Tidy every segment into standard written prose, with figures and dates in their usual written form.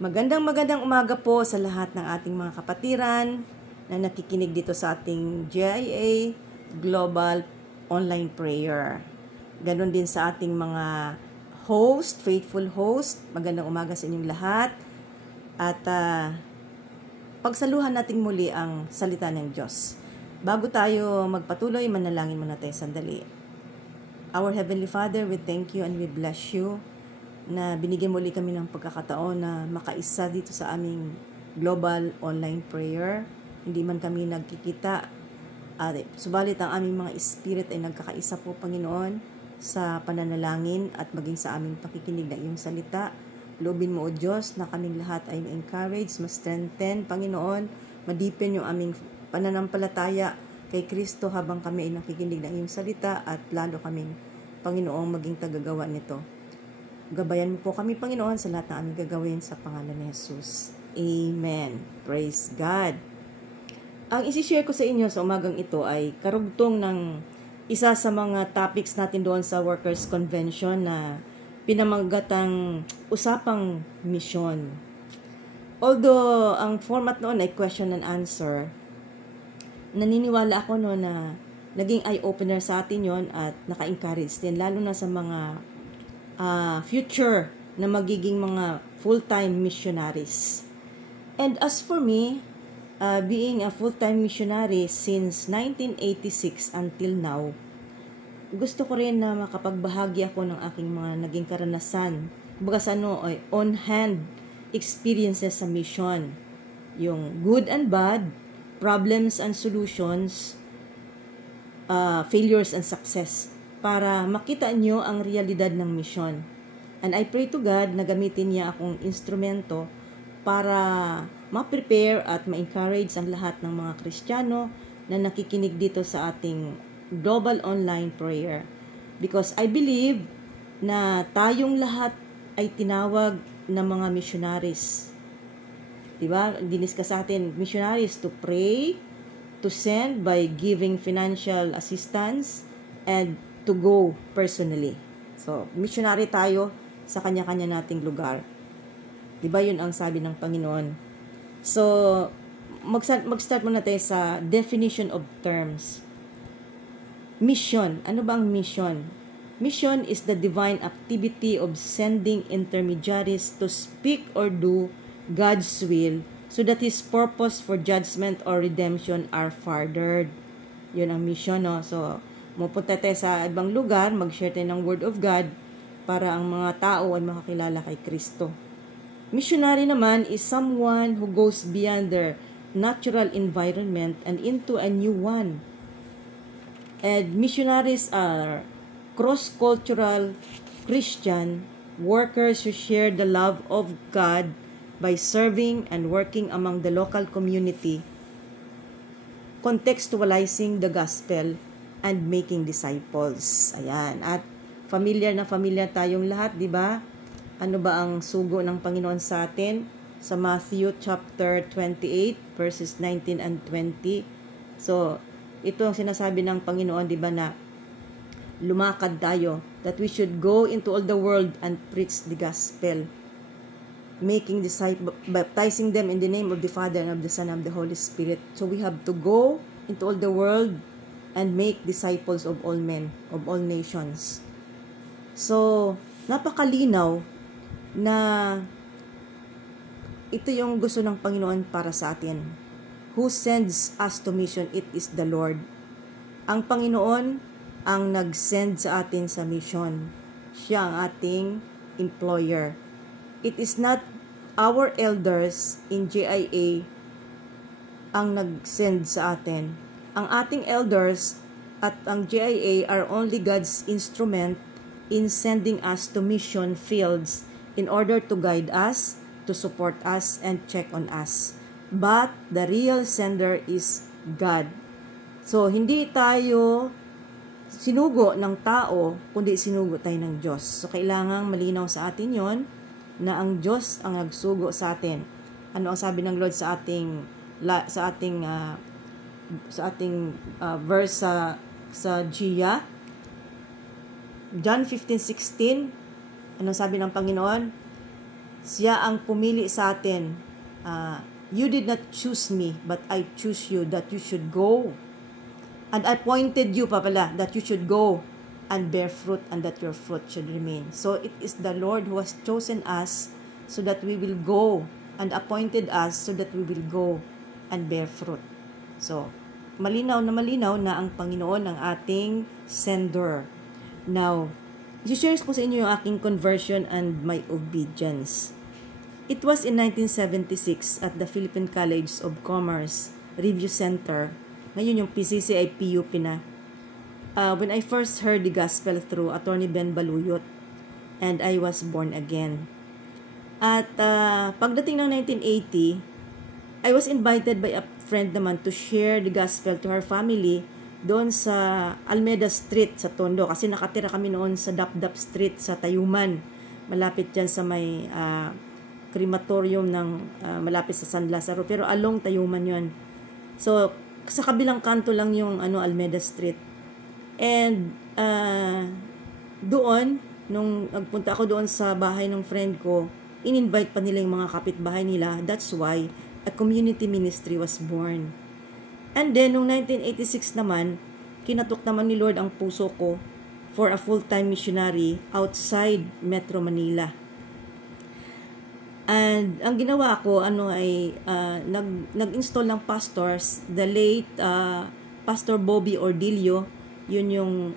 Magandang umaga po sa lahat ng ating mga kapatiran na nakikinig dito sa ating GIA Global Online Prayer. Ganon din sa ating mga host, faithful host. Magandang umaga sa inyong lahat. At pagsaluhan natin muli ang salita ng Diyos. Bago tayo magpatuloy, manalangin muna tayo sandali. Our Heavenly Father, we thank you and we bless you na binigyan muli kami ng pagkakataon na makaisa dito sa aming global online prayer. Hindi man kami nagkikita, subalit ang aming mga spirit ay nagkakaisa po, Panginoon, sa pananalangin at maging sa aming pakikinig ng iyong salita. Loobin mo, O Diyos, na kaming lahat ay ma-encourage, ma-strengthen, Panginoon, ma-deepen yung aming pananampalataya kay Kristo habang kami ay nakikinig ng iyong salita at lalo kaming, Panginoon, maging tagagawa nito. Gabayan mo po kami, Panginoon, sa lahat ng aming gagawin sa pangalan ni Jesus. Amen. Praise God. Ang isi-share ko sa inyo sa umagang ito ay karugtong ng isa sa mga topics natin doon sa Workers' Convention na pinamagatang usapang misyon. Although ang format noon ay question and answer, naniniwala ako noon na naging eye-opener sa atin yon at naka-encourage din, lalo na sa mga future na magiging mga full-time missionaries. And as for me, being a full-time missionary since 1986 until now, gusto ko rin na makapagbahagi ako ng aking mga naging karanasan. Kumbaga sa on-hand experiences sa mission. Yung good and bad, problems and solutions, failures and success, para makita nyo ang realidad ng misyon. And I pray to God na gamitin niya akong instrumento para ma-prepare at ma-encourage ang lahat ng mga Kristiyano na nakikinig dito sa ating global online prayer. Because I believe na tayong lahat ay tinawag na mga missionaries. Diba? Dinis ka sa atin, missionaries to pray, to send by giving financial assistance, and to go personally. So, missionary tayo sa kanya-kanya nating lugar. Diba yun ang sabi ng Panginoon? So, mag-start muna tayo sa definition of terms. Mission. Ano ba ang mission? Mission is the divine activity of sending intermediaries to speak or do God's will so that His purpose for judgment or redemption are furthered. Yun ang mission, no? So, mapunta tayo sa ibang lugar, mag-share tayo ng Word of God para ang mga tao ay makakilala kay Kristo. Missionary naman is someone who goes beyond their natural environment and into a new one. And missionaries are cross-cultural Christian workers who share the love of God by serving and working among the local community, contextualizing the gospel and making disciples. Ayan. At familiar na familiar tayong lahat, di ba? Ano ba ang sugo ng Panginoon sa atin? Sa Matthew chapter 28 verses 19 and 20. So, ito ang sinasabi ng Panginoon, di ba, na lumakad tayo, that we should go into all the world and preach the gospel, making disciples, baptizing them in the name of the Father and of the Son and of the Holy Spirit. So, we have to go into all the world and make disciples of all men, of all nations. So, napakalinaw na ito yung gusto ng Panginoon para sa atin. Who sends us to mission? It is the Lord. Ang Panginoon ang nag-send sa atin sa mission. Siya ang ating employer. It is not our elders in GIA ang nag-send sa atin. Ang ating elders at ang GIA are only God's instrument in sending us to mission fields in order to guide us, to support us, and check on us. But the real sender is God. So, hindi tayo sinugo ng tao, kundi sinugo tayo ng Diyos. So, kailangang malinaw sa atin yon na ang Diyos ang nagsugo sa atin. Ano ang sabi ng Lord sa ating verse sa Gia? John 15:16, Anong sabi ng Panginoon? Siya ang pumili sa atin. You did not choose me, but I choose you that you should go. And I appointed you that you should go and bear fruit and that your fruit should remain. So it is the Lord who has chosen us so that we will go, and appointed us so that we will go and bear fruit. So, malinaw na ang Panginoon ang ating sender. Now, i-share ko sa inyo yung aking conversion and my obedience. It was in 1976 at the Philippine College of Commerce Review Center. Ngayon yung PCC ay PUP na. When I first heard the gospel through Attorney Ben Baluyot, and I was born again. At pagdating ng 1980, I was invited by a friend naman to share the gospel to her family doon sa Almeda Street sa Tondo. Kasi nakatira kami noon sa Dapdap Street sa Tayuman. Malapit dyan sa may crematorium ng malapit sa San Lazaro. Pero along Tayuman yon. So, sa kabilang kanto lang yung Almeda Street. And doon, nung nagpunta ako doon sa bahay ng friend ko, in-invite pa nila yung mga kapitbahay nila. That's why a community ministry was born. And then, noong 1986 naman, kinatok naman ni Lord ang puso ko for a full-time missionary outside Metro Manila. And ang ginawa ko, nag-install ng pastors, the late Pastor Bobby Ordillo, yun yung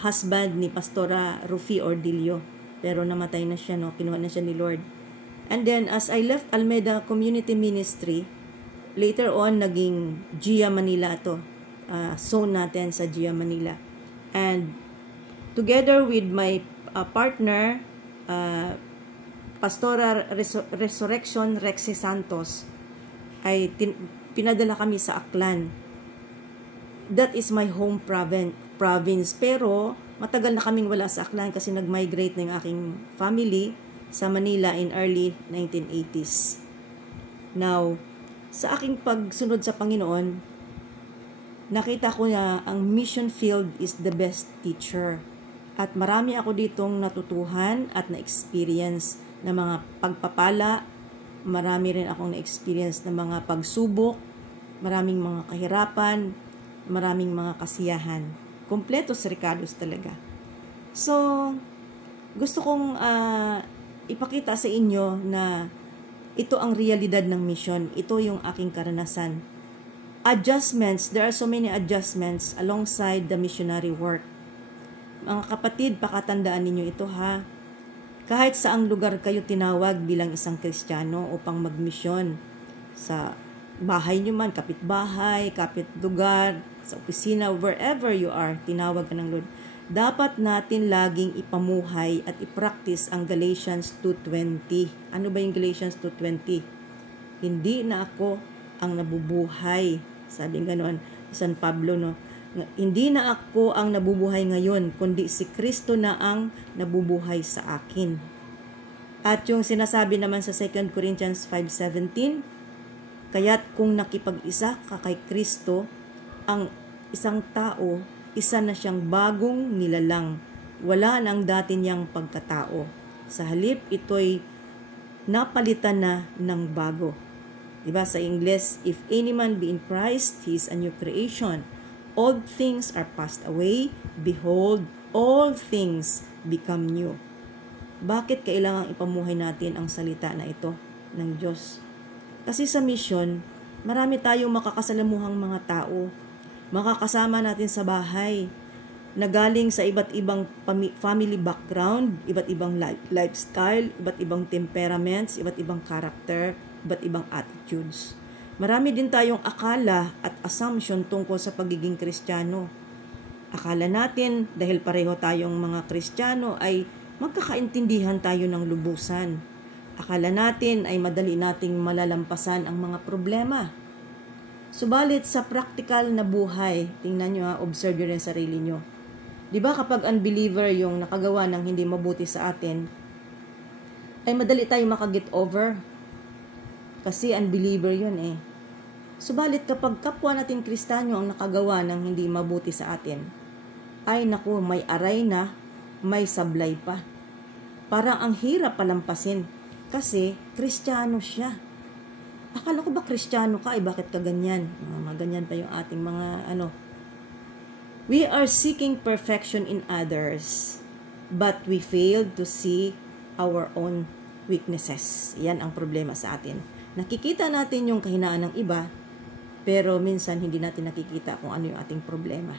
husband ni Pastora Rufi Ordillo. Pero namatay na siya, no? Kinuha na siya ni Lord. And then, as I left Almeda Community Ministry, later on, naging GIA Manila ito. Zone natin sa GIA Manila. And, together with my partner, Pastora Resurrection Rexy Santos, ay pinadala kami sa Aklan. That is my home province. Pero, matagal na kaming wala sa Aklan kasi nag-migrate ng aking family sa Manila in early 1980s. Now, sa aking pagsunod sa Panginoon, nakita ko na ang mission field is the best teacher. At marami ako ditong natutuhan at na-experience na mga pagpapala. Marami rin akong na-experience na mga pagsubok, maraming mga kahirapan, maraming mga kasiyahan. Kompleto sa Ricardos talaga. So, gusto kong ipakita sa inyo na ito ang realidad ng mission. Ito yung aking karanasan. Adjustments, there are so many adjustments alongside the missionary work. Mga kapatid, pakatandaan ninyo ito ha. Kahit saang lugar kayo tinawag bilang isang Kristiyano upang magmisyon, sa bahay nyo man, kapitbahay, kapitlugar, sa opisina, wherever you are, tinawag ka ng Lord. Dapat natin laging ipamuhay at ipractice ang Galatians 2:20. Ano ba yung Galatians 2:20? Hindi na ako ang nabubuhay. Sabi ganoon, San Pablo, no? Hindi na ako ang nabubuhay ngayon, kundi si Kristo na ang nabubuhay sa akin. At yung sinasabi naman sa 2 Corinthians 5:17, kaya't kung nakipag-isa ka kay Kristo, ang isang tao, isa na siyang bagong nilalang. Wala nang dati niyang pagkatao. Sa halip, ito'y napalitan na ng bago. Diba sa English, if any man be in Christ, he is a new creation. Old things are passed away. Behold, all things become new. Bakit kailangang ipamuhay natin ang salita na ito ng Diyos? Kasi sa mission, marami tayong makakasalamuhang mga tao. Makakasama natin sa bahay na galing sa iba't ibang family background, iba't ibang lifestyle, iba't ibang temperaments, iba't ibang character, iba't ibang attitudes. Marami din tayong akala at assumption tungkol sa pagiging Kristiyano. Akala natin dahil pareho tayong mga Kristiyano ay magkakaintindihan tayo ng lubusan. Akala natin ay madali nating malalampasan ang mga problema. Subalit sa practical na buhay, tingnan nyo ha, observe nyo rin sarili nyo. Diba kapag unbeliever yung nakagawa ng hindi mabuti sa atin, ay madali tayo makaget over. Kasi unbeliever yun eh. Subalit kapag kapwa natin Kristiyano ang nakagawa ng hindi mabuti sa atin, ay naku, may aray na, may sablay pa. Parang ang hirap palampasin. Kasi, Kristiyano siya. Akala ko ba Kristiyano ka? Bakit ka ganyan? Ganyan pa yung ating mga We are seeking perfection in others, but we fail to see our own weaknesses. Yan ang problema sa atin. Nakikita natin yung kahinaan ng iba, pero minsan hindi natin nakikita kung ano yung ating problema.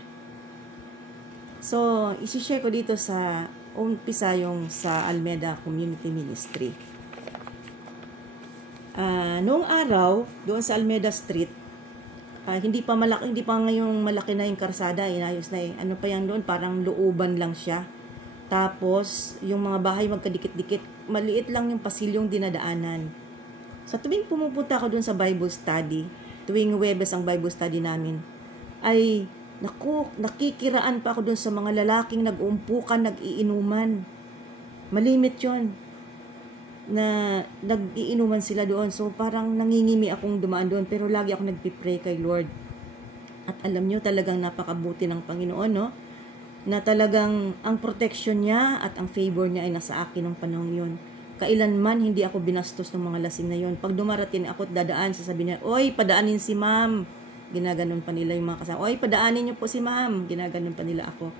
So, isi-share ko dito sa umpisa yung sa Almeda Community Ministry. Noong araw, doon sa Almeda Street, hindi pa ngayong malaki na yung karsada, inayos na eh. Ano pa yan doon, parang looban lang siya. Tapos, yung mga bahay magkadikit-dikit, maliit lang yung pasilyong dinadaanan. Sa tuwing pumupunta ako doon sa Bible study, tuwing Huwebes ang Bible study namin, ay, nakikiraan pa ako doon sa mga lalaking nag-uumpukan, nag-iinuman. Malimit yon na nag-iinuman sila doon. So, parang nangingimi akong dumaan doon. Pero lagi ako nagpipray kay Lord. At alam nyo, talagang napakabuti ng Panginoon, no? Na talagang ang protection niya at ang favor niya ay nasa akin ng panahon yun. Kailanman hindi ako binastos ng mga lasing na yun. Pag dumarating ako at dadaan, sasabihin niya, oy, padaanin si ma'am. Ginaganon pa nila yung mga kasama. Oy, padaanin niyo po si ma'am. Ginaganon pa nila ako.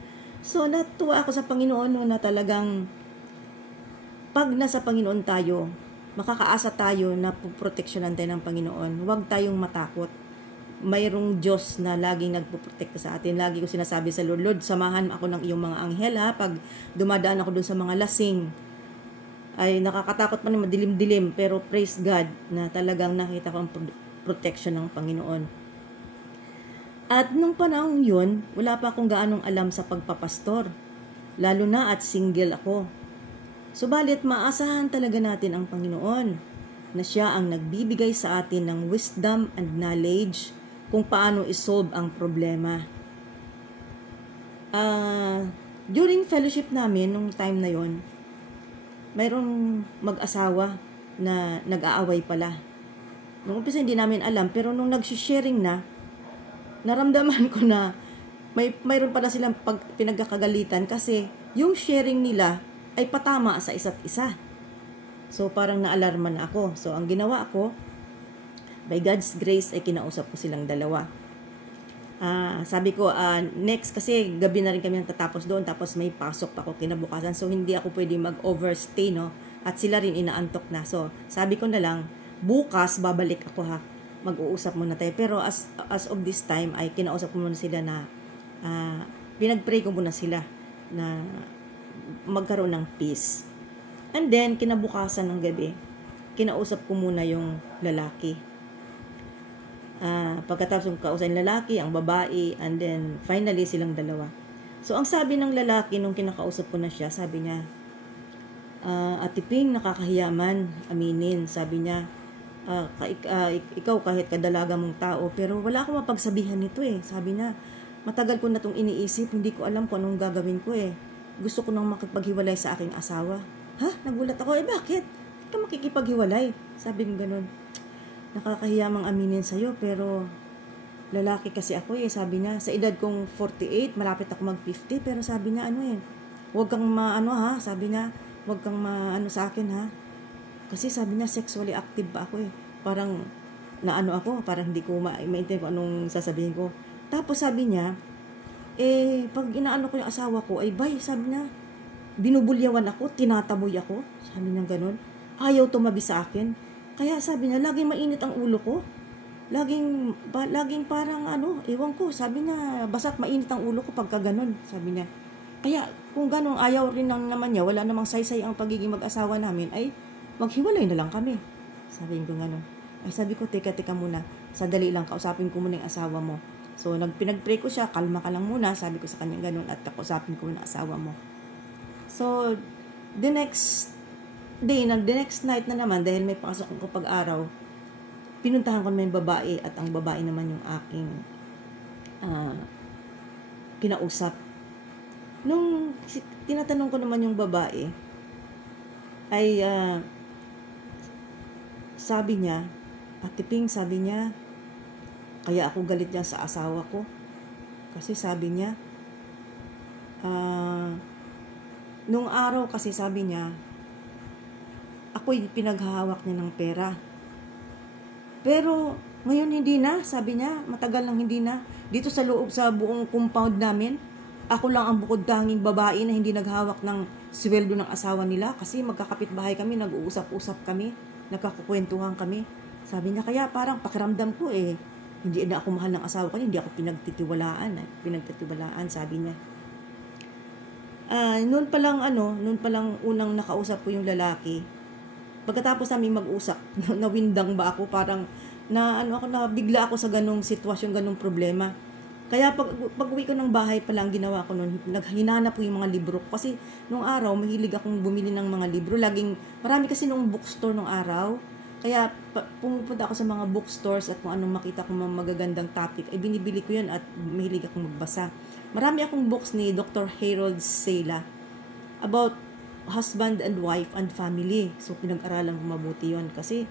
So, natuwa ako sa Panginoon, no, na talagang pag nasa Panginoon tayo, makakaasa tayo na proteksyonan tayo ng Panginoon. Huwag tayong matakot. Mayroong Diyos na laging nagpoprotekta sa atin. Lagi ko sinasabi sa Lord, Lord, samahan ako ng iyong mga anghel ha. Pag dumadaan ako dun sa mga lasing, ay nakakatakot pa na madilim-dilim. Pero praise God na talagang nakita ko ang protection ng Panginoon. At nung panahon yun, wala pa akong gaanong alam sa pagpapastor. Lalo na at single ako. Subalit maasahan talaga natin ang Panginoon na siya ang nagbibigay sa atin ng wisdom and knowledge kung paano isolve ang problema. During fellowship namin, nung time na yon, mayroong mag-asawa na nag-aaway pala. Nung umpisa hindi namin alam, pero nung nag-sharing na, naramdaman ko na mayroon pala silang pinagkakagalitan kasi yung sharing nila ay patama sa isa't isa. So, parang naalarma na ako. So, ang ginawa ko, by God's grace, ay kinausap ko silang dalawa. Sabi ko, next, kasi gabi na rin kami natatapos doon, tapos may pasok pa ako kinabukasan. So, hindi ako pwede mag-overstay, no? At sila rin inaantok na. So, sabi ko na lang, bukas, babalik ako ha. Mag-uusap muna tayo. Pero as of this time, ay kinausap ko muna sila na, pinag-pray ko muna sila na magkaroon ng peace. And then, kinabukasan ng gabi, kinausap ko muna yung lalaki. Pagkatapos kong kausap yung lalaki, ang babae, and then, finally, silang dalawa. So, ang sabi ng lalaki, nung kinakausap ko na siya, sabi niya, Ate Ping, nakakahiyaman, aminin. Sabi niya, ikaw kahit kadalaga mong tao, pero wala akong mapagsabihan nito eh. Sabi niya, matagal ko na itong iniisip, hindi ko alam kung anong gagawin ko eh. Gusto ko nang makipaghiwalay sa aking asawa. Ha? Nagulat ako. Bakit? Bakit ka makikipaghiwalay? Sabi ko ganun. Nakakahiyamang aminin sa'yo, pero lalaki kasi ako eh. Sabi niya, sa edad kong 48, malapit ako mag-50, pero sabi niya, huwag kang ha? Sabi niya, huwag kang sa akin ha? Kasi sabi niya, sexually active pa ako eh. Parang, ako, parang hindi ko maintindihan kung anong sasabihin ko. Tapos sabi niya, pag inaano ko yung asawa ko, sabi niya, binubulyawan ako, tinataboy ako. Sabi niya ganun. Ayaw tumabi sa akin. Kaya sabi niya, laging mainit ang ulo ko. Laging parang ewan ko. Sabi niya, basta't mainit ang ulo ko pagka ganun. Sabi niya. Kaya kung ganun, ayaw rin naman niya, wala namang saysay ang pagiging mag-asawa namin, ay maghiwalay na lang kami. Sabi ko ganun. Sabi ko, teka muna. Sandali lang, kausapin ko muna yung asawa mo. So, pinag-pray ko siya, kalma ka lang muna, sabi ko sa kanya ganun, at kausapin ko muna asawa mo. So, the next night na naman, dahil may pasok ko pag-araw, pinuntahan ko naman yung babae, at ang babae naman yung aking kinausap. Nung tinatanong ko naman yung babae, ay sabi niya, Ate Ping, sabi niya, kaya ako galit niya sa asawa ko. Kasi sabi niya, nung araw kasi sabi niya, ako'y pinaghahawak niya ng pera. Pero ngayon hindi na, sabi niya, matagal nang hindi na. Dito sa loob sa buong compound namin, ako lang ang bukod tanging babae na hindi naghawak ng sweldo ng asawa nila kasi magkakapitbahay kami, nag-uusap-usap kami, nagkakukwentuhan kami. Sabi niya, kaya parang pakiramdam ko hindi na ako mahal ng asawa ko, hindi ako pinagtitiwalaan, sabi niya. Noon pa lang unang nakausap ko yung lalaki. Pagkatapos namin mag-usap, nawindang ba ako, parang nabigla ako sa ganong sitwasyon, ganong problema. Kaya pag uwi ko ng bahay pa lang, ginawa ko noon, hinanap ko yung mga libro. Kasi nung araw, mahilig akong bumili ng mga libro. Marami kasi nung bookstore nung araw. Kaya pumupunta ako sa mga bookstores at kung anong makita kong mga magagandang topic, ay binibili ko yun at mahilig akong magbasa. Marami akong books ni Dr. Harold Sala about husband and wife and family. So, pinag-aralan ko mabuti yun. Kasi,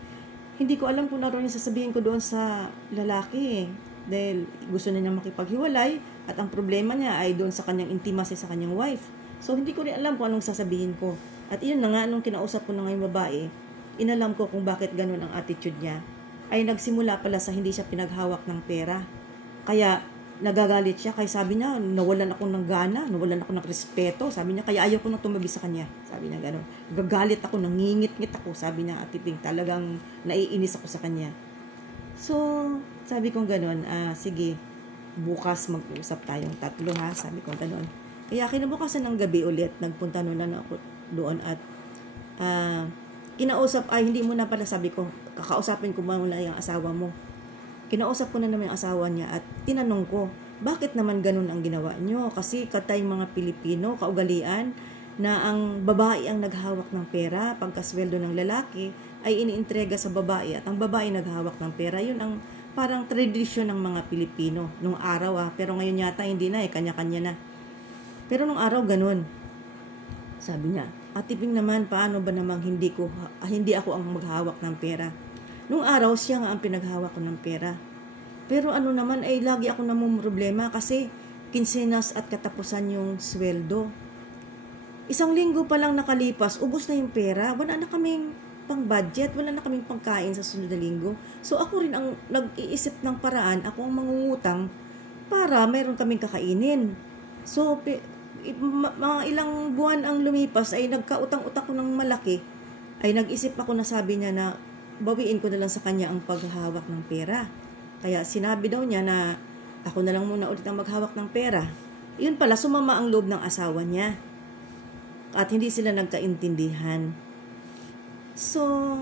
hindi ko alam kung naroon yung sasabihin ko doon sa lalaki. Dahil gusto na niya makipaghiwalay at ang problema niya ay doon sa kanyang intimacy sa kanyang wife. So, hindi ko rin alam kung anong sasabihin ko. At iyon na nga, nung kinausap ko na ngayong babae, inalam ko kung bakit ganun ang attitude niya. Ay nagsimula pala sa hindi siya pinaghawak ng pera. Kaya, nagagalit siya. Kaya sabi niya, nawalan ako ng gana, nawalan ako ng respeto. Sabi niya, kaya ayaw ko nang tumabi sa kanya. Sabi niya gano'n. Nagagalit ako, nangingit-ngit ako. Sabi niya, at tiping talagang naiinis ako sa kanya. So, sabi ko gano'n, sige, bukas mag-usap tayong tatlo ha. Sabi ko gano'n. Kaya kinabukasan ng gabi ulit, nagpunta na ako doon at kinausap, hindi mo na pala sabi ko, kakausapin ko muna yung asawa mo. Kinausap ko na naman yung asawa niya at tinanong ko, bakit naman ganun ang ginawa nyo? Kasi katayong mga Pilipino, kaugalian, na ang babae ang naghawak ng pera, pagkasweldo ng lalaki, ay iniintrega sa babae at ang babae naghawak ng pera. Yun ang parang tradisyon ng mga Pilipino nung araw pero ngayon yata hindi na kanya-kanya na. Pero nung araw ganun. Sabi niya, Atiping naman, paano ba namang hindi ako ang maghawak ng pera? Nung araw, siya nga ang pinaghawak ko ng pera. Pero naman ay lagi ako namumroblema kasi kinsenas at katapusan yung sweldo. 1 linggo pa lang nakalipas, ubos na yung pera. Wala na kaming pang-budget, wala na kaming pangkain sa sunod na linggo. So ako rin ang nag-iisip ng paraan, ako ang mangungutang para mayroon kaming kakainin. So, mga ilang buwan ang lumipas ay nagkautang-utang ko ng malaki. Ay nag-isip ako na sabi niya na bawiin ko na lang sa kanya ang paghahawak ng pera. Kaya sinabi daw niya na ako na lang muna ulit ang maghawak ng pera. Yun pala, sumama ang loob ng asawa niya. At hindi sila nagkaintindihan. So,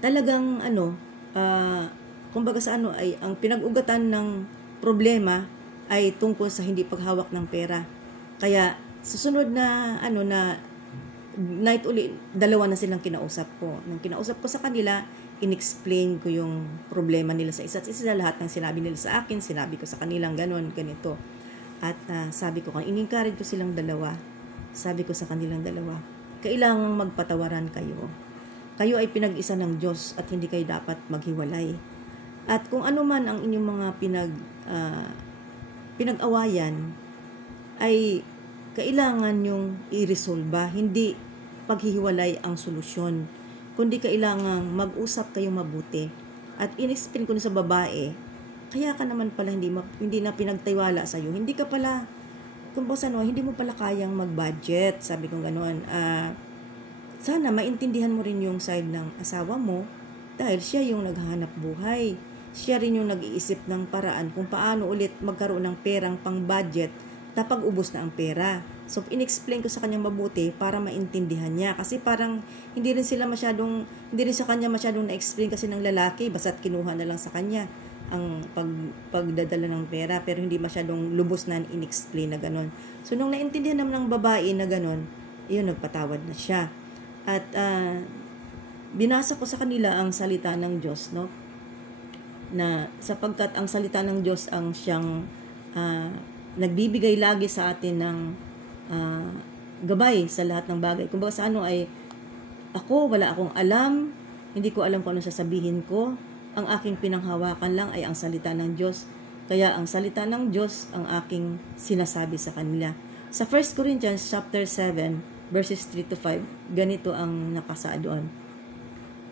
talagang kumbaga sa ay ang pinag-ugatan ng problema ay tungkol sa hindi paghawak ng pera. Kaya susunod na night uli, 2 na silang kinausap ko. Nang kinausap ko sa kanila, in-explain ko yung problema nila sa isa't isa, lahat ng sinabi nila sa akin, sinabi ko sa kanilang ganito. At sabi ko, in-encourage ko silang 2. Sabi ko sa kanilang 2, kailangang magpatawaran kayo. Kayo ay pinag-isa ng Diyos at hindi kayo dapat maghiwalay. At kung ano man ang inyong mga pinag-awayan, ay kailangan yung i-resolve, hindi paghihiwalay ang solusyon, kundi kailangan mag-usap kayong mabuti. At in-explain ko na sa babae, kaya ka naman pala hindi na pinagtiwala sa iyo. Hindi ka pala, hindi mo pala kayang mag-budget. Sabi ko ganoon. Sana maintindihan mo rin yung side ng asawa mo dahil siya yung naghahanap buhay. Siya rin yung nag-iisip ng paraan kung paano ulit magkaroon ng perang pang-budget kapag ubos na ang pera. So, in-explain ko sa kanya mabuti para maintindihan niya. Kasi parang hindi rin sa kanya masyadong na-explain kasi ng lalaki, basta't kinuha na lang sa kanya ang pagdadala ng pera, pero hindi masyadong lubos na in-explain na ganon. So, nung naintindihan naman ng babae na ganon, yun, nagpatawad na siya. At binasa ko sa kanila ang salita ng Diyos, no? Na sapagkat ang salita ng Diyos ang siyang nagbibigay lagi sa atin ng gabay sa lahat ng bagay. Kung baga sa ay wala akong alam, hindi ko alam kung ano sasabihin ko. Ang aking pinanghawakan lang ay ang salita ng Diyos. Kaya ang salita ng Diyos ang aking sinasabi sa kanila. Sa 1 Corinthians chapter 7, verses 3 to 5. Ganito ang nakasaad doon.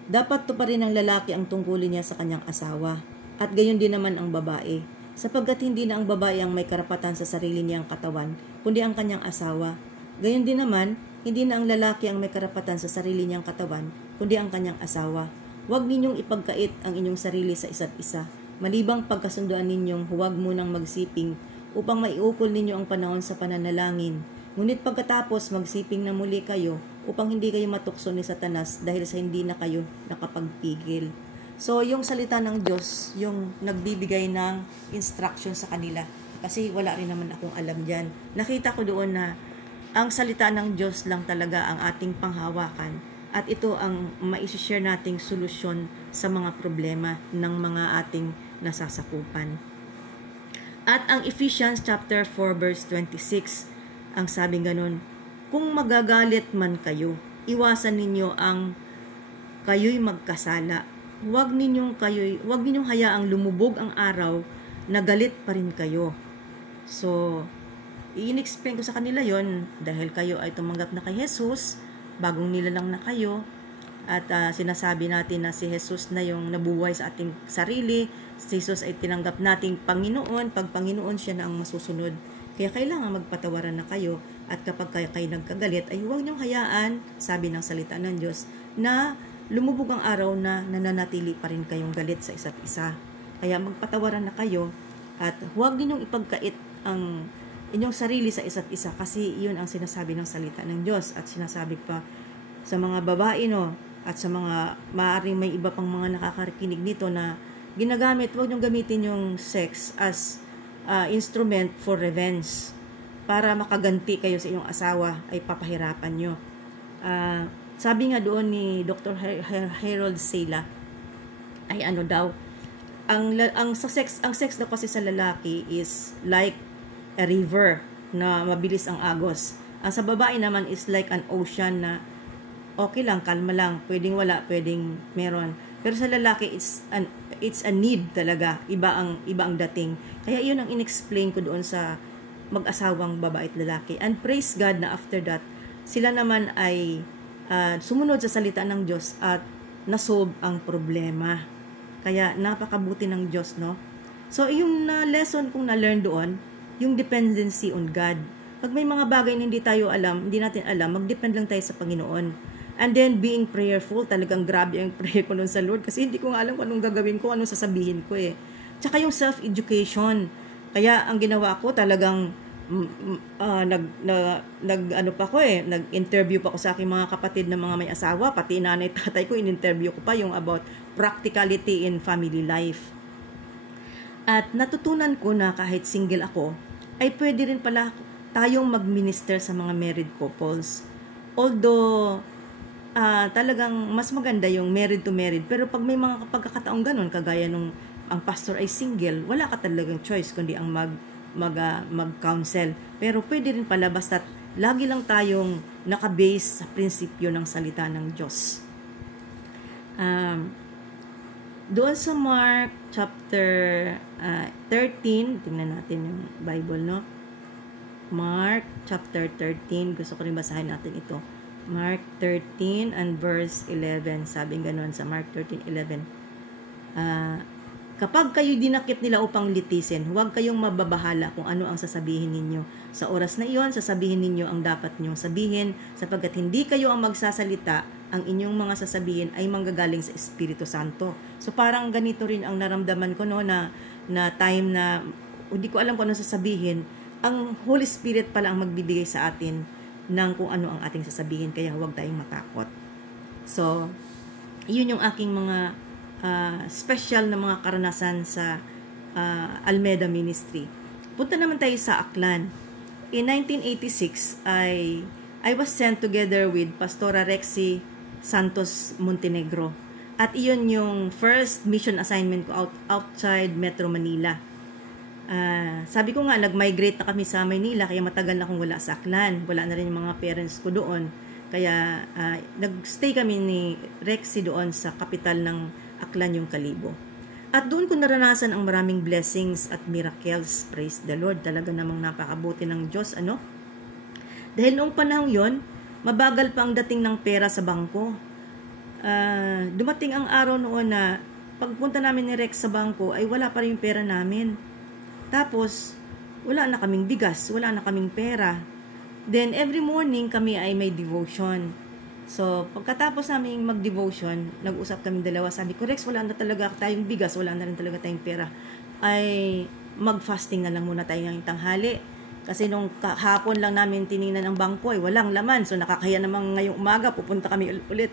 Dapat to pa rin ng lalaki ang tungkulin niya sa kanyang asawa, at gayon din naman ang babae, sapagkat hindi na ang babae ang may karapatan sa sarili niyang katawan, kundi ang kanyang asawa. Gayon din naman, hindi na ang lalaki ang may karapatan sa sarili niyang katawan, kundi ang kanyang asawa. Huwag ninyong ipagkait ang inyong sarili sa isa't isa, malibang pagkasunduan ninyong huwag munang magsiping upang maiukol ninyo ang panahon sa pananalangin. Ngunit pagkatapos magsiping na muli kayo upang hindi kayo matukso ni Satanas dahil sa hindi na kayo nakapagpigil. So, yung salita ng Diyos, yung nagbibigay ng instruction sa kanila. Kasi wala rin naman akong alam dyan. Nakita ko doon na ang salita ng Diyos lang talaga ang ating panghawakan. At ito ang maisishare nating solusyon sa mga problema ng mga ating nasasakupan. At ang Ephesians chapter 4 verse 26, ang sabing ganun, kung magagalit man kayo, iwasan ninyo ang kayo'y magkasala. Huwag ninyong hayaang lumubog ang araw na galit pa rin kayo. So, i-explain ko sa kanila yon dahil kayo ay tumanggap na kay Jesus, bagong nilalang na kayo, at sinasabi natin na si Jesus na yung nabuhay sa ating sarili, si Jesus ay tinanggap nating Panginoon, pag Panginoon siya na ang masusunod. Kaya kailangan magpatawaran na kayo, at kapag kayo nagkagalit ay huwag niyong hayaan, sabi ng salita ng Diyos, na lumubog ang araw na nananatili pa rin kayong galit sa isa't isa. Kaya magpatawaran na kayo, at huwag ninyong ipagkait ang inyong sarili sa isa't isa, kasi yun ang sinasabi ng salita ng Diyos. At sinasabi pa sa mga babae, no, at sa mga maaaring may iba pang mga nakakarinig nito na ginagamit, huwag niyong gamitin yung sex as instrument for revenge para makaganti kayo sa inyong asawa, ay papahirapan nyo. Sabi nga doon ni Dr. Harold Sela ay ano daw, ang sex daw kasi sa lalaki is like a river na mabilis ang agos. Ang sa babae naman is like an ocean na okay lang, kalma lang, pwedeng wala, pwedeng meron. Pero sa lalaki it's a need talaga, iba ang dating. Kaya iyon ang inexplain ko doon sa mag-asawang babae at lalaki. And praise God na after that, sila naman ay sumunod sa salita ng Diyos at nasolve ang problema. Kaya napakabuti ng Diyos, no? So, yung lesson kong na-learn doon, yung dependency on God. Pag may mga bagay na hindi natin alam, mag-depend lang tayo sa Panginoon. And then, being prayerful, talagang grabe ang prayer ko nun sa Lord. Kasi hindi ko nga alam kung anong gagawin ko, anong sasabihin ko eh. Tsaka yung self-education. Kaya, ang ginawa ko, talagang nag-interview pa ako sa aking mga kapatid na mga may asawa, pati nanay, tatay ko, in-interview ko pa yung about practicality in family life. At natutunan ko na kahit single ako, ay pwede rin pala tayong mag-minister sa mga married couples. Although, talagang mas maganda yung married to married, pero pag may mga pagkakataong ganun, kagaya nung ang pastor ay single, wala ka talagang choice kundi ang mag-counsel. Pero pwede rin pala basta't lagi lang tayong nakabase sa prinsipyo ng salita ng Diyos. Doon sa Mark chapter 13, tingnan natin yung Bible, no? Mark chapter 13, gusto ko rin basahin natin ito. Mark 13 and verse 11, sabing ganon sa Mark 13:11. Kapag kayo dinakip nila upang litisin, huwag kayong mababahala kung ano ang sasabihin ninyo. Sa oras na iyon, sasabihin ninyo ang dapat ninyong sabihin, sapagkat hindi kayo ang magsasalita, ang inyong mga sasabihin ay manggagaling sa Espiritu Santo. So parang ganito rin ang naramdaman ko, no, na time na hindi ko alam kung ano sasabihin, ang Holy Spirit pala ang magbibigay sa atin ng kung ano ang ating sasabihin, kaya huwag tayong matakot. So, yun yung aking mga special na mga karanasan sa Almeda Ministry. Punta naman tayo sa Aklan. In 1986, I was sent together with Pastora Rexy Santos Montenegro. At iyon yung first mission assignment ko outside Metro Manila. Sabi ko nga, nag-migrate na kami sa Maynila, kaya matagal na akong wala sa Aklan. Wala na rin yung mga parents ko doon. Kaya nag-stay kami ni Rexy doon sa kapital ng Aklan, yung Kalibo. At doon ko naranasan ang maraming blessings at miracles. Praise the Lord. Talaga namang napakabuti ng Diyos, ano? Dahil noong panahon yon, mabagal pa ang dating ng pera sa bangko. Dumating ang araw noon na pagpunta namin ni Rex sa bangko ay wala pa rin yung pera namin. Tapos, wala na kaming bigas, wala na kaming pera. Then, every morning kami ay may devotion. So, pagkatapos namin mag-devotion, nag-usap kami dalawa. Sabi ko, Rex, wala na talaga tayong bigas, wala na rin talaga tayong pera. Ay, mag-fasting na lang muna tayo ngayong tanghali. Kasi nung hapon lang namin tiningnan ang bangko ay walang laman. So, nakakaya namang ngayong umaga, pupunta kami ulit.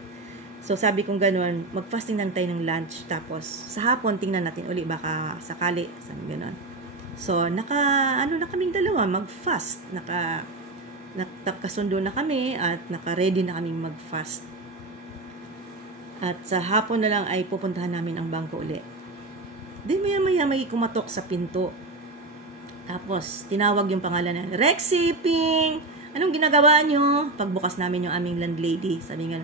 So, sabi kong gano'n, mag-fasting lang tayo ng lunch. Tapos, sa hapon, tingnan natin uli, baka sakali. Sabi gano'n. So, na kaming dalawa, mag-fast. Nakasundo na kami at naka-ready na kaming mag-fast. At sa hapon na lang ay pupuntahan namin ang bangko uli. Then, maya-maya may kumatok sa pinto. Tapos, tinawag yung pangalan na, Rexy, Ping! Anong ginagawa nyo? Pagbukas namin yung aming landlady. Sabi nga,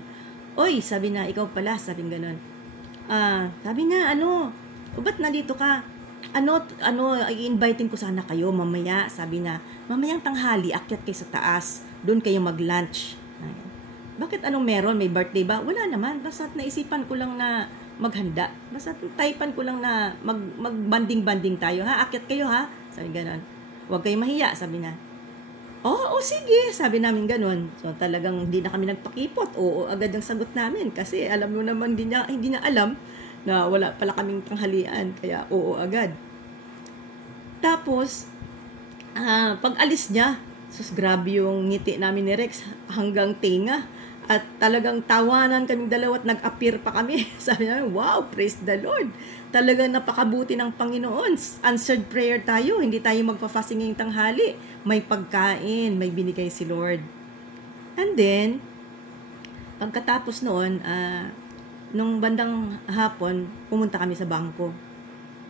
oy, sabi na, ikaw pala, sabi nga ganun. Sabi na, ba't nandito ka? I-inviting ko sana kayo mamaya. Sabi na, mamayang tanghali, akyat kayo sa taas. Doon kayo mag-lunch. Bakit anong meron? May birthday ba? Wala naman. Basta naisipan ko lang na maghanda. Basta typan ko lang na mag-banding-banding tayo. Ha? Akyat kayo ha? Sabi ganon. Huwag kayong mahiya, sabi na. Oo, sige, sabi namin ganon. So talagang hindi na kami nagpakipot. Oo, agad ang sagot namin. Kasi alam mo naman, hindi niya alam na wala pala kaming tanghalian. Kaya oo agad. Tapos, pag alis niya, grabe yung ngiti namin ni Rex hanggang tenga. At talagang tawanan kaming dalawa at nag-appear pa kami. Sabi namin, wow, praise the Lord. Talagang napakabuti ng Panginoon. Answered prayer tayo. Hindi tayo magpa-fasting ngayong tanghali. May pagkain, may binigay si Lord. And then, pagkatapos noon, nung bandang hapon, pumunta kami sa bangko.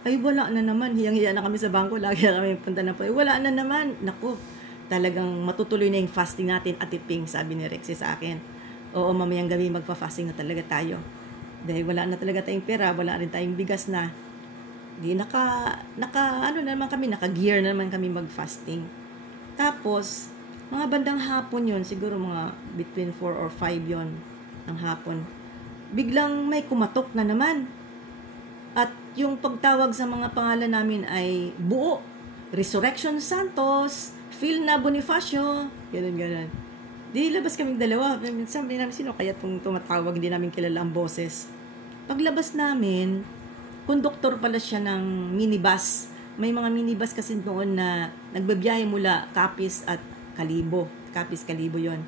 Ay, wala na naman. Hiyang-hiya na kami sa bangko. Lagi na kami punta na po. Ay, wala na naman. Naku, talagang matutuloy na yung fasting natin, Ate Ping, sabi ni Rexy sa akin. Oo, mamayang gabi magpa-fasting na talaga tayo. Dahil wala na talaga tayong pera, wala rin tayong bigas na. Di naka-gear na naman kami mag-fasting. Tapos, mga bandang hapon yon, siguro mga between 4 or 5 yon ng hapon. Biglang may kumatok na naman. At yung pagtawag sa mga pangalan namin ay Buo, Resurrection Santos, Philna Bonifacio, ganun. Di labas kaming dalawa. Sabi namin, sino kaya itong tumatawag? Hindi namin kilala ang boses. Paglabas namin, konduktor pala siya ng minibus. May mga minibus kasi noon na nagbabiyahe mula Capiz at Calibo. Capiz, Calibo yon,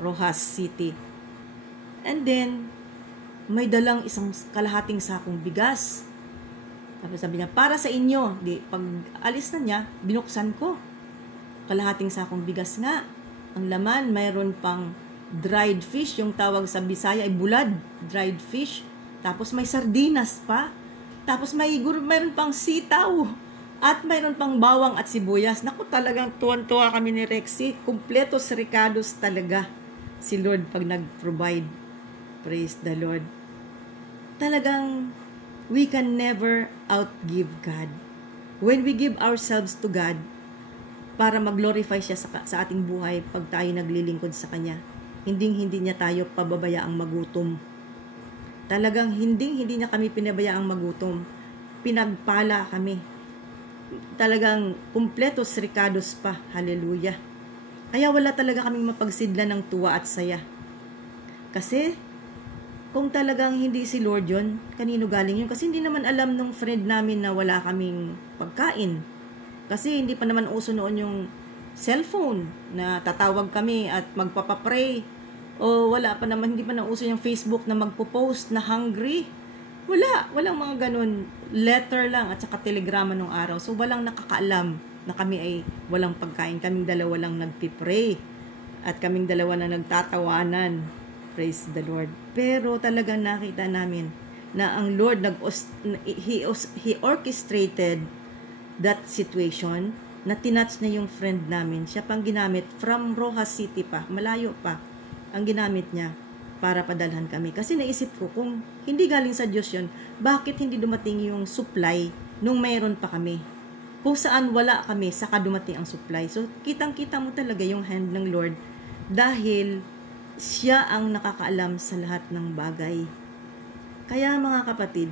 Rojas City. And then, may dalang isang kalahating sakong bigas. Tapos sabi niya, para sa inyo. Di, pag alis na niya, binuksan ko. Kalahating sakong bigas nga. Ang laman, mayroon pang dried fish, yung tawag sa Bisaya ay bulad, dried fish. Tapos may sardinas pa. Tapos mayroon pang sitaw. At mayroon pang bawang at sibuyas. Naku, talagang tuwan-tuwa kami ni Rexy. Kumpletos ricados talaga si Lord pag nag-provide. Praise the Lord. Talagang we can never outgive God. When we give ourselves to God, para mag-glorify siya sa ating buhay pag tayo naglilingkod sa Kanya. Hindi niya tayo pababayaang magutom. Talagang hindi niya kami pinabayaang magutom. Pinagpala kami. Talagang kumpletos ricados pa. Hallelujah. Kaya wala talaga kaming mapagsidlan ng tuwa at saya. Kasi, kung talagang hindi si Lord yun, kanino galing yun? Kasi hindi naman alam nung friend namin na wala kaming pagkain. Kasi hindi pa naman uso noon yung cellphone na tatawag kami at magpapapray. O wala pa naman, hindi pa na uso yung Facebook na magpo-post na hungry. Walang mga ganun. Letter lang at saka telegrama nung araw. So walang nakakaalam na kami ay walang pagkain. Kaming dalawa lang nagpipray. At kaming dalawa na nagtatawanan. Praise the Lord. Pero talagang nakita namin na ang Lord He orchestrated that situation na tinatch na yung friend namin. Siya pang ginamit from Rojas City pa, malayo pa, ang ginamit niya para padalhan kami. Kasi naisip ko, kung hindi galing sa Diyos yun, bakit hindi dumating yung supply nung mayroon pa kami? Kung saan wala kami, saka dumating ang supply. So, kitang-kita mo talaga yung hand ng Lord dahil siya ang nakakaalam sa lahat ng bagay. Kaya mga kapatid,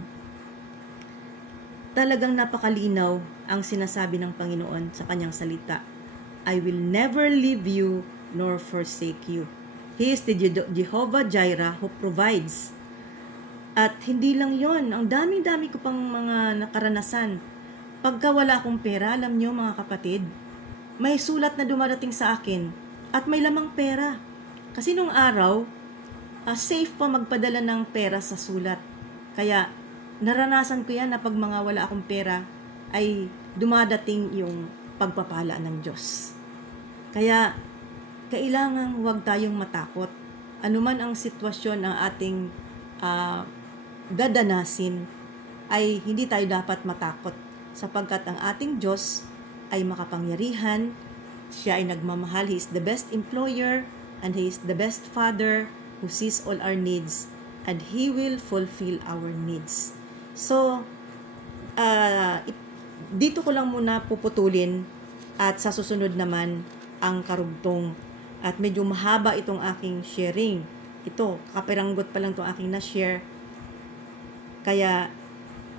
talagang napakalinaw ang sinasabi ng Panginoon sa kanyang salita. I will never leave you nor forsake you. He is the Jehovah Jireh who provides. At hindi lang yon, ang dami-dami ko pang mga nakaranasan. Pagka wala akong pera, alam nyo mga kapatid, may sulat na dumarating sa akin at may lamang pera. Kasi nung araw, safe pa magpadala ng pera sa sulat. Kaya naranasan ko yan na pag mga wala akong pera, ay dumadating yung pagpapala ng Diyos. Kaya kailangan huwag tayong matakot. Anuman ang sitwasyon ng ating dadanasin, ay hindi tayo dapat matakot sapagkat ang ating Diyos ay makapangyarihan. Siya ay nagmamahal. He is the best employer and He is the best Father who sees all our needs and He will fulfill our needs. So, dito ko lang muna puputulin at sa susunod naman ang karugtong. At medyo mahaba itong aking sharing. Ito, kapiranggot pa lang itong aking na-share. Kaya,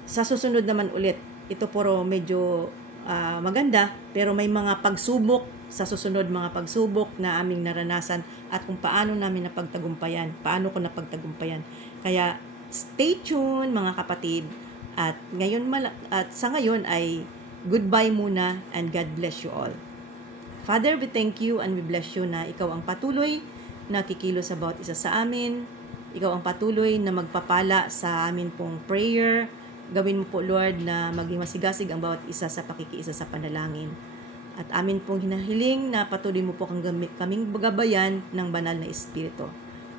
sa susunod naman ulit, ito puro medyo maganda, pero may mga pagsubok sa susunod, mga pagsubok na aming naranasan at kung paano namin napagtagumpayan, paano ko napagtagumpayan. Kaya, stay tuned mga kapatid. At sa ngayon ay goodbye muna and God bless you all. Father, we thank you and we bless you na ikaw ang patuloy na kikilos sa bawat isa sa amin. Ikaw ang patuloy na magpapala sa amin pong prayer. Gawin mo po, Lord, na maging masigasig ang bawat isa sa pakikiisa sa panalangin. At amin pong hinahiling na patuloy mo po kaming gabayan ng banal na Espiritu.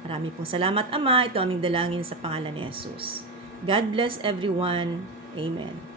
Marami pong salamat, Ama. Ito aming dalangin sa pangalan ni Jesus. God bless everyone. Amen.